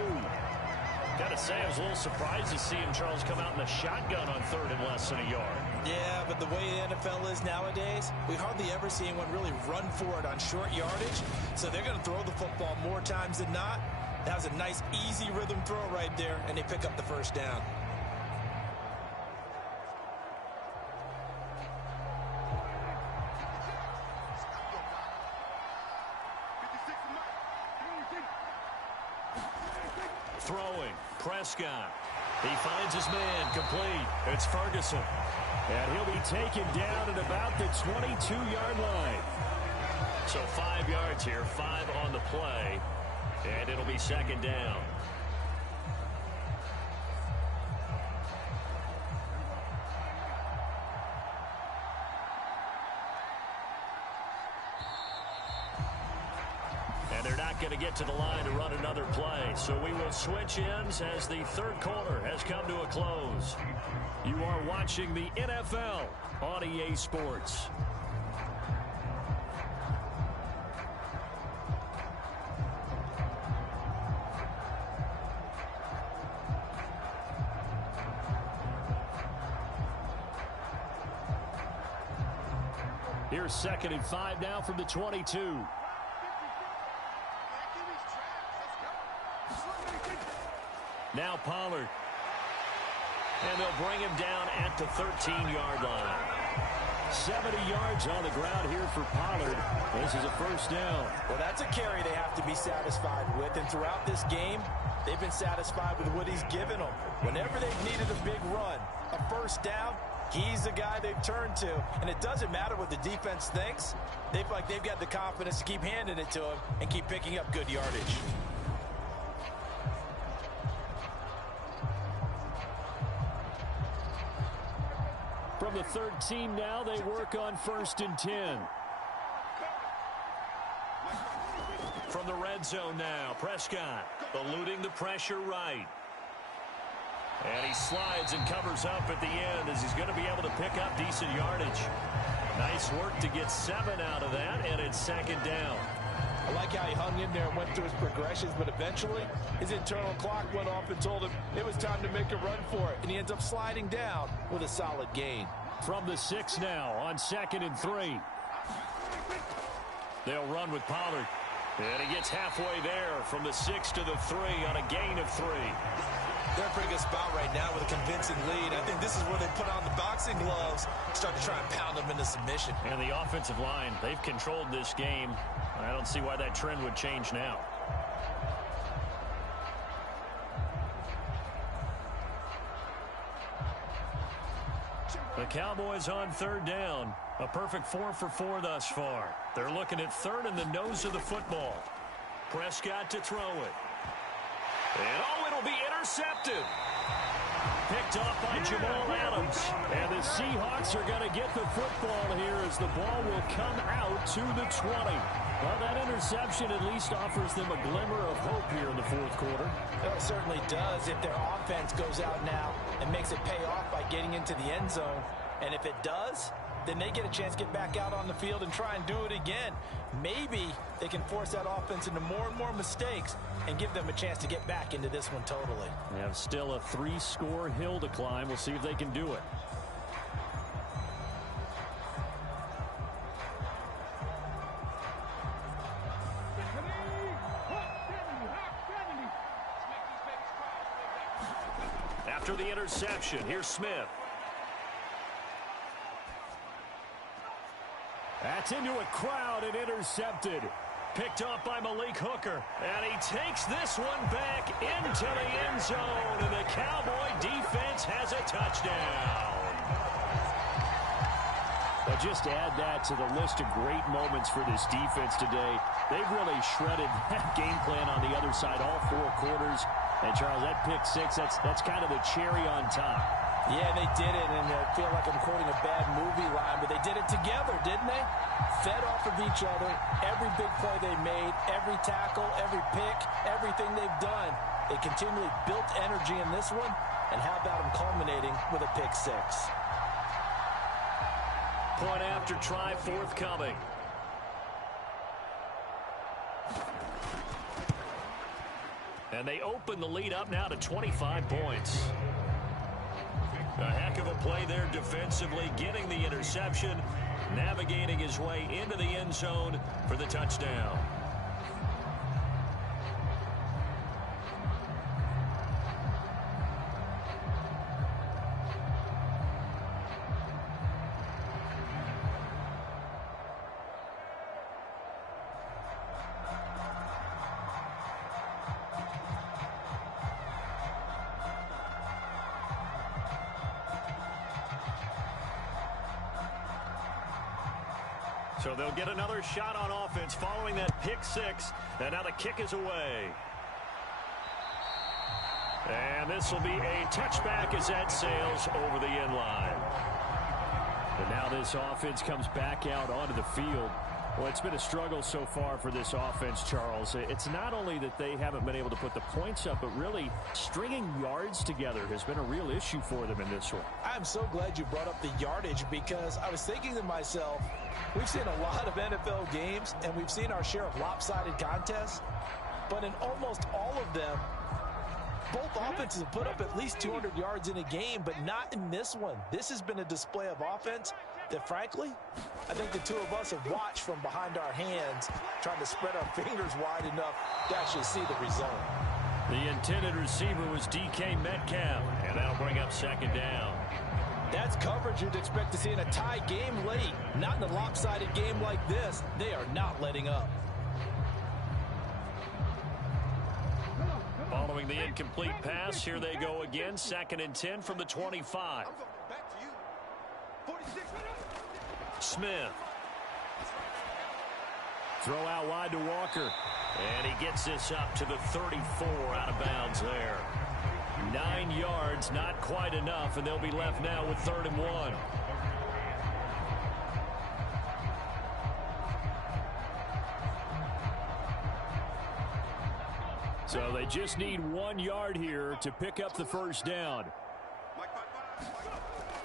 Gotta say, I was a little surprised to see him, Charles, come out in the shotgun on 3rd and less than a yard. Yeah, but the way the NFL is nowadays, we hardly ever see anyone really run for it on short yardage. So they're going to throw the football more times than not. That was a nice, easy rhythm throw right there, and they pick up the 1st down. Throwing, Prescott. He finds his man, complete. It's Ferguson. And he'll be taken down at about the 22-yard line. So 5 yards here, 5 on the play. And it'll be 2nd down. And they're not going to get to the line to run another play. So we will switch ends as the 3rd quarter has come to a close. You are watching the NFL on EA Sports. Here's 2nd and 5 now from the 22. Now Pollard. And they'll bring him down at the 13-yard line. 70 yards on the ground here for Pollard. This is a 1st down. Well, that's a carry they have to be satisfied with. And throughout this game, they've been satisfied with what he's given them. Whenever they've needed a big run, a 1st down, he's the guy they've turned to. And it doesn't matter what the defense thinks. They feel like they've got the confidence to keep handing it to him and keep picking up good yardage. From the 13 now, they work on 1st and 10. From the red zone now, Prescott eluding the pressure right. And he slides and covers up at the end as he's going to be able to pick up decent yardage. Nice work to get 7 out of that, and it's 2nd down. I like how he hung in there and went through his progressions, but eventually his internal clock went off and told him it was time to make a run for it, and he ends up sliding down with a solid gain. From the 6 now on 2nd and 3. They'll run with Pollard. And he gets halfway there from the 6 to the 3 on a gain of 3. They're in a pretty good spot right now with a convincing lead. I think this is where they put on the boxing gloves, start to try and pound them into submission. And the offensive line, they've controlled this game. I don't see why that trend would change now. The Cowboys on 3rd down. A perfect 4 for 4 thus far. They're looking at 3rd in the nose of the football. Prescott to throw it. And it'll be intercepted. Picked off by Jamal Adams. And the Seahawks are going to get the football here as the ball will come out to the 20. Well, that interception at least offers them a glimmer of hope here in the 4th quarter. Well, it certainly does if their offense goes out now and makes it pay off by getting into the end zone. And if it does, then they get a chance to get back out on the field and try and do it again. Maybe they can force that offense into more and more mistakes and give them a chance to get back into this one totally. They have still a 3-score hill to climb. We'll see if they can do it. After the interception, here's Smith. That's into a crowd and intercepted. Picked off by Malik Hooker. And he takes this one back into the end zone. And the Cowboy defense has a touchdown. But just add that to the list of great moments for this defense today. They've really shredded that game plan on the other side all 4 quarters. And, Charles, that pick six, that's kind of the cherry on top. Yeah, they did it, and I feel like I'm quoting a bad movie line, but they did it together, didn't they? Fed off of each other, every big play they made, every tackle, every pick, everything they've done. They continually built energy in this one, and how about them culminating with a pick six? Point after try forthcoming. And they open the lead up now to 25 points. A heck of a play there defensively, getting the interception, navigating his way into the end zone for the touchdown. So they'll get another shot on offense following that pick six. And now the kick is away. And this will be a touchback as that sails over the end line. And now this offense comes back out onto the field. Well, it's been a struggle so far for this offense, Charles. It's not only that they haven't been able to put the points up, but really stringing yards together has been a real issue for them in this one. I'm so glad you brought up the yardage, because I was thinking to myself, we've seen a lot of NFL games, and we've seen our share of lopsided contests, but in almost all of them, both offenses have put up at least 200 yards in a game, but not in this one. This has been a display of offense that, frankly, I think the two of us have watched from behind our hands, trying to spread our fingers wide enough to actually see the result. The intended receiver was DK Metcalf, and that'll bring up second down. That's coverage you'd expect to see in a tie game late. Not in a lopsided game like this. They are not letting up. Following the incomplete pass, here they go again. 2nd and 10 from the 25. Smith. Throw out wide to Walker. And he gets this up to the 34, out of bounds there. 9 yards, not quite enough, and they'll be left now with 3rd and 1. So they just need 1 yard here to pick up the first down.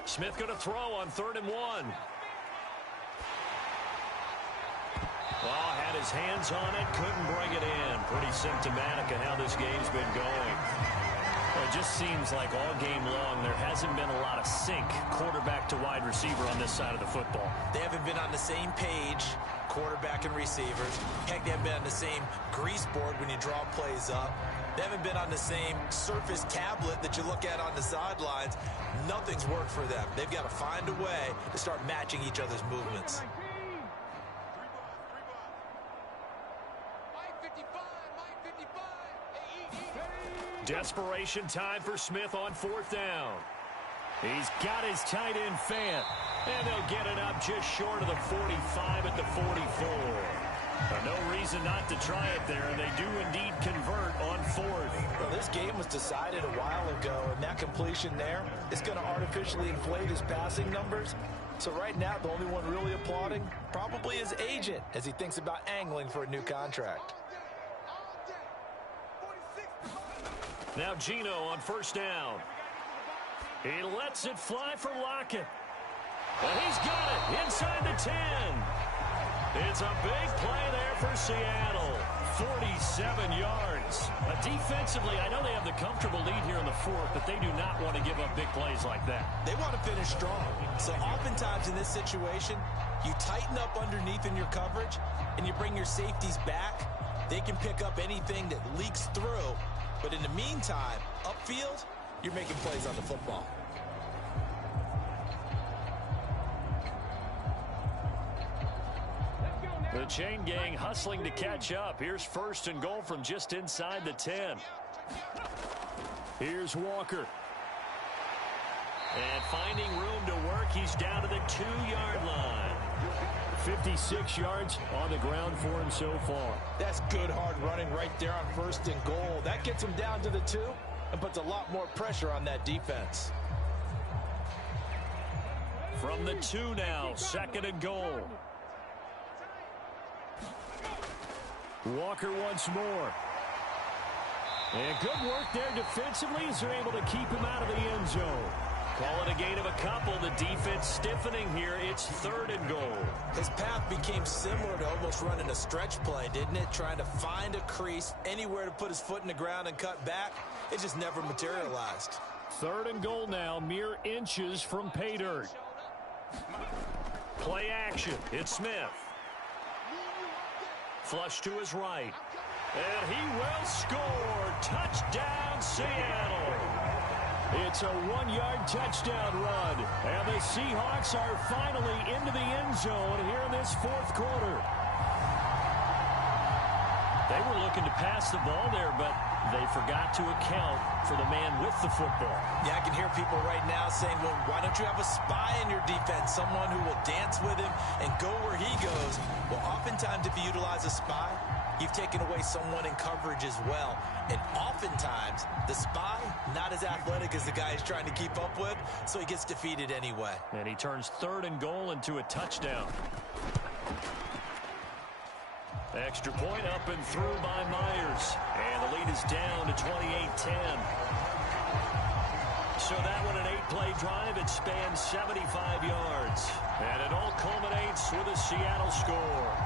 Smith going to throw on 3rd and 1. Well, had his hands on it, couldn't bring it in. Pretty symptomatic of how this game's been going. Well, it just seems like all game long there hasn't been a lot of sync quarterback to wide receiver on this side of the football. They haven't been on the same page, quarterback and receivers. Heck, they haven't been on the same grease board when you draw plays up. They haven't been on the same Surface tablet that you look at on the sidelines. Nothing's worked for them. They've got to find a way to start matching each other's movements. Desperation time for Smith on 4th down. He's got his tight end Fant, and they'll get it up just short of the 45 at the 44. No reason not to try it there, and they do indeed convert on 4th. Well, this game was decided a while ago, and that completion there is going to artificially inflate his passing numbers. So right now, the only one really applauding probably his agent as he thinks about angling for a new contract. Now Gino on 1st down. He lets it fly for Lockett. And he's got it inside the 10. It's a big play there for Seattle. 47 yards. Defensively, I know they have the comfortable lead here in the fourth, but they do not want to give up big plays like that. They want to finish strong. So oftentimes in this situation, you tighten up underneath in your coverage, and you bring your safeties back. They can pick up anything that leaks through. But in the meantime, upfield, you're making plays on the football. The chain gang hustling to catch up. Here's 1st and goal from just inside the 10. Here's Walker. And finding room to work, he's down to the 2-yard line. 56 yards on the ground for him so far. That's good hard running right there on 1st and goal. That gets him down to the 2 and puts a lot more pressure on that defense. From the 2 now, 2nd and goal. Walker once more. And good work there defensively as they're able to keep him out of the end zone. Call it a gain of a couple. The defense stiffening here. It's 3rd and goal. His path became similar to almost running a stretch play, didn't it? Trying to find a crease, anywhere to put his foot in the ground and cut back. It just never materialized. 3rd and goal now, mere inches from pay dirt. Play action. It's Smith. Flush to his right. And he will score. Touchdown, Seattle. It's a 1-yard touchdown run. And the Seahawks are finally into the end zone here in this 4th quarter. They were looking to pass the ball there, but they forgot to account for the man with the football. Yeah, I can hear people right now saying, well, why don't you have a spy in your defense, someone who will dance with him and go where he goes? Well, oftentimes if you utilize a spy, you've taken away someone in coverage as well. And oftentimes, the spy, not as athletic as the guy he's trying to keep up with, so he gets defeated anyway. And he turns 3rd and goal into a touchdown. Extra point up and through by Myers. And the lead is down to 28-10. So that one an 8-play drive. It spans 75 yards. And it all culminates with a Seattle score.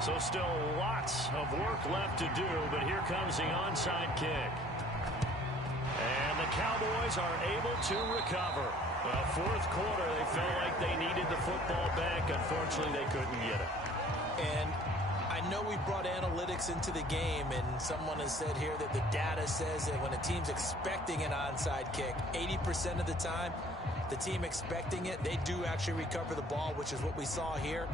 So still lots of work left to do, but here comes the onside kick. And the Cowboys are able to recover. Well, 4th quarter, they felt like they needed the football back. Unfortunately, they couldn't get it. And I know we brought analytics into the game, and someone has said here that the data says that when a team's expecting an onside kick, 80% of the time, the team expecting it, they do actually recover the ball, which is what we saw here.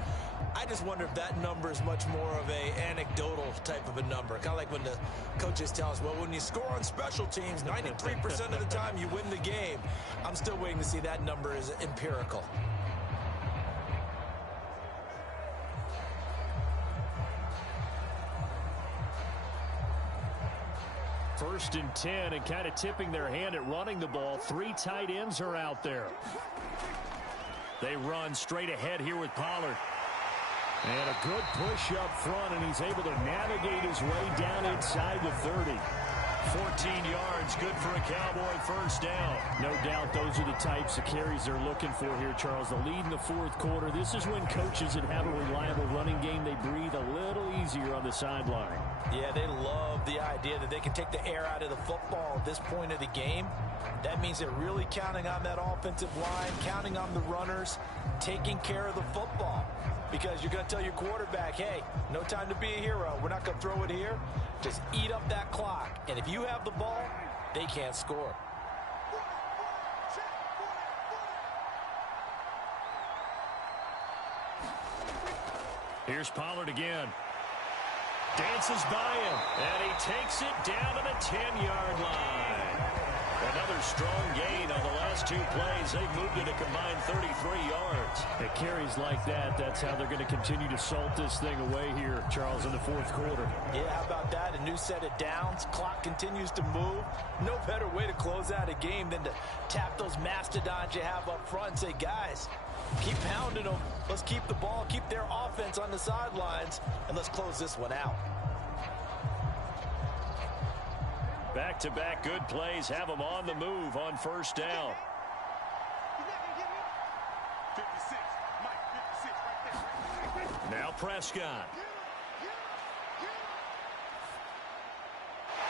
I just wonder if that number is much more of a anecdotal type of a number. Kind of like when the coaches tell us, well, when you score on special teams, 93% of the time you win the game. I'm still waiting to see that number is empirical. First and 10, and kind of tipping their hand at running the ball. 3 tight ends are out there. They run straight ahead here with Pollard. And a good push up front, and he's able to navigate his way down inside the 30. 14 yards, good for a Cowboy first down. No doubt those are the types of carries they're looking for here, Charles. The lead in the 4th quarter. This is when coaches that have a reliable running game, they breathe a little easier on the sideline. Yeah, they love the idea that they can take the air out of the football at this point of the game. That means they're really counting on that offensive line, counting on the runners, taking care of the football. Because you're going to tell your quarterback, hey, no time to be a hero. We're not going to throw it here. Just eat up that clock. And if you have the ball, they can't score. Here's Pollard again. Dances by him, and he takes it down to the 10-yard line. And Another strong gain on the last 2 plays. They've moved it a combined 33 yards. It carries like that. That's how they're going to continue to salt this thing away here, Charles, in the fourth quarter. Yeah, how about that? A new set of downs. Clock continues to move. No better way to close out a game than to tap those mastodons you have up front and say, guys, keep pounding them. Let's keep the ball, keep their offense on the sidelines, and let's close this one out. Back-to-back good plays have them on the move on first down. Now Prescott.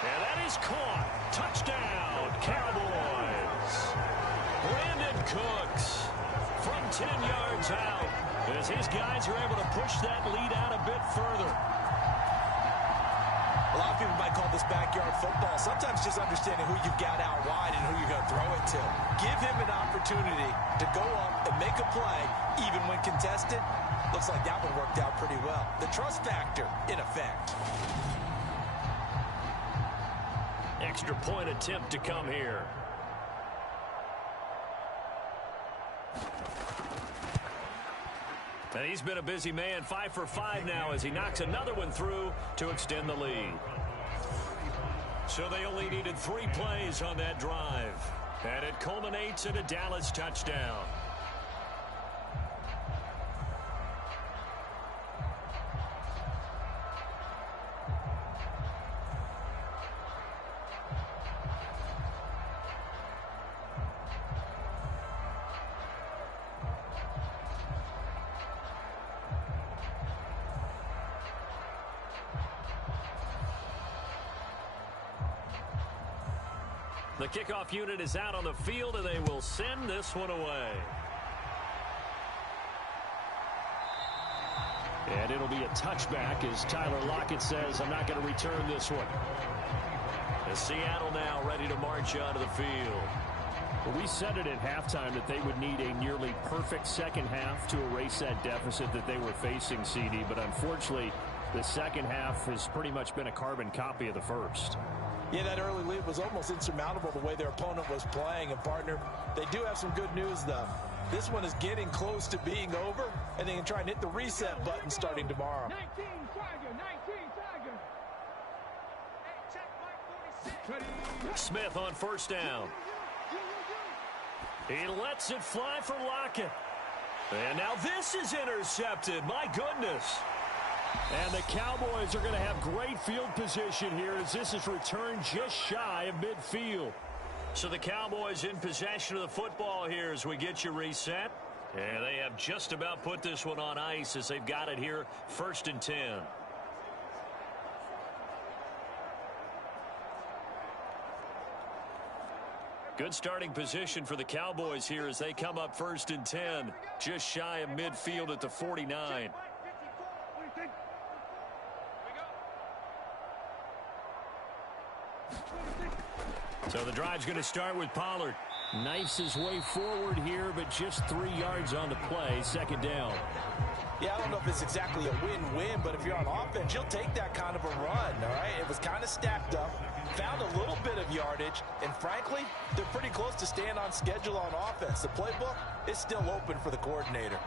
And that is caught. Touchdown, Cowboys. Brandon Cooks from 10 yards out as his guys are able to push that lead out a bit further. A lot of people might call this backyard football. Sometimes just understanding who you've got out wide and who you're going to throw it to. Give him an opportunity to go up and make a play, even when contested. Looks like that one worked out pretty well. The trust factor, in effect. Extra point attempt to come here. And he's been a busy man, 5 for 5 now as he knocks another one through to extend the lead. So they only needed 3 plays on that drive. And it culminates in a Dallas touchdown. The kickoff unit is out on the field, and they will send this one away. And it'll be a touchback as Tyler Lockett says, I'm not going to return this one. As Seattle now ready to march onto the field. Well, we said it at halftime that they would need a nearly perfect second half to erase that deficit that they were facing, CD. But unfortunately, the second half has pretty much been a carbon copy of the first. Yeah, that early lead was almost insurmountable the way their opponent was playing. And, partner, they do have some good news, though. This one is getting close to being over, and they can try and hit the reset button starting tomorrow. 19 Tiger. Smith on first down. He lets it fly for Lockett. And now this is intercepted. My goodness. And the Cowboys are going to have great field position here as this is returned just shy of midfield. So the Cowboys in possession of the football here as we get you reset. And they have just about put this one on ice as they've got it here 1st and 10. Good starting position for the Cowboys here as they come up 1st and 10. Just shy of midfield at the 49. So the drive's going to start with Pollard. Knifes his way forward here, but just 3 yards on the play. 2nd down. Yeah, I don't know if it's exactly a win-win, but if you're on offense, you'll take that kind of a run, all right? It was kind of stacked up, found a little bit of yardage, and frankly, they're pretty close to staying on schedule on offense. The playbook is still open for the coordinator.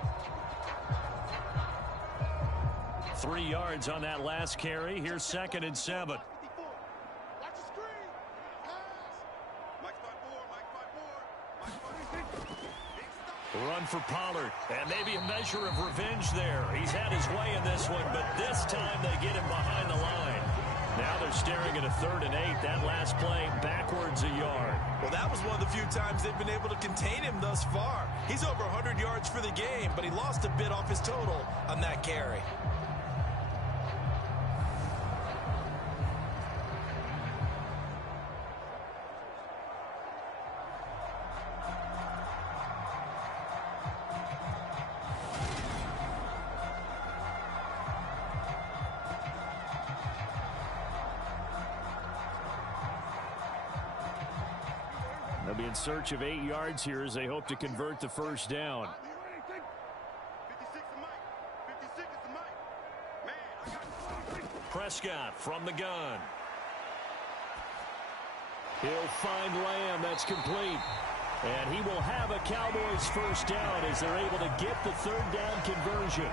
3 yards on that last carry. Here's 2nd and 7. Run for Pollard, and maybe a measure of revenge there. He's had his way in this one, but this time they get him behind the line. Now they're staring at a 3rd and 8. That last play backwards a yard. Well, that was one of the few times they've been able to contain him thus far. He's over 100 yards for the game, but he lost a bit off his total on that carry. They'll be in search of 8 yards here as they hope to convert the 1st down. Prescott from the gun. He'll find Lamb. That's complete. And he will have a Cowboys first down as they're able to get the third down conversion.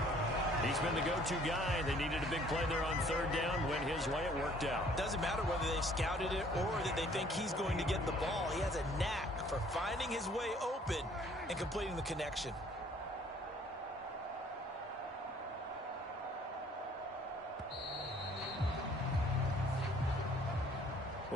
He's been the go-to guy. They needed a big play there on third down. Went his way. It worked out. Doesn't matter whether they scouted it or that they think he's going to get the ball. He has a knack for finding his way open and completing the connection.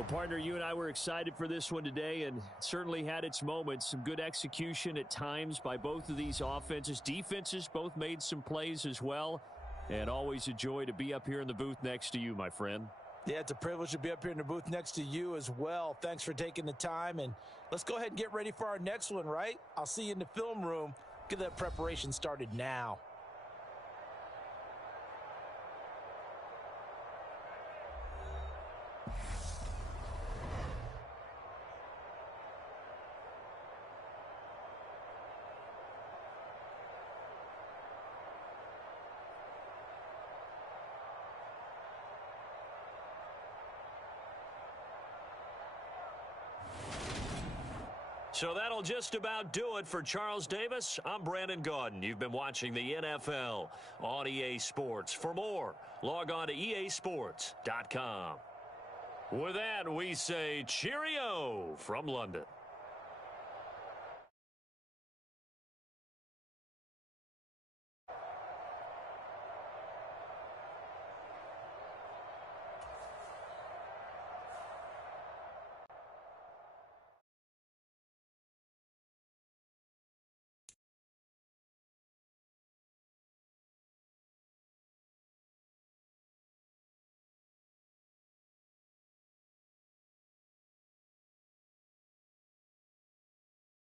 Well, partner, you and I were excited for this one today, and it certainly had its moments. Some good execution at times by both of these offenses. Defenses both made some plays as well, and always a joy to be up here in the booth next to you, my friend. Yeah, it's a privilege to be up here in the booth next to you as well. Thanks for taking the time, and let's go ahead and get ready for our next one, right? I'll see you in the film room. Get that preparation started now. So that'll just about do it for Charles Davis. I'm Brandon Gaudin. You've been watching the NFL on EA Sports. For more, log on to easports.com. With that, we say cheerio from London.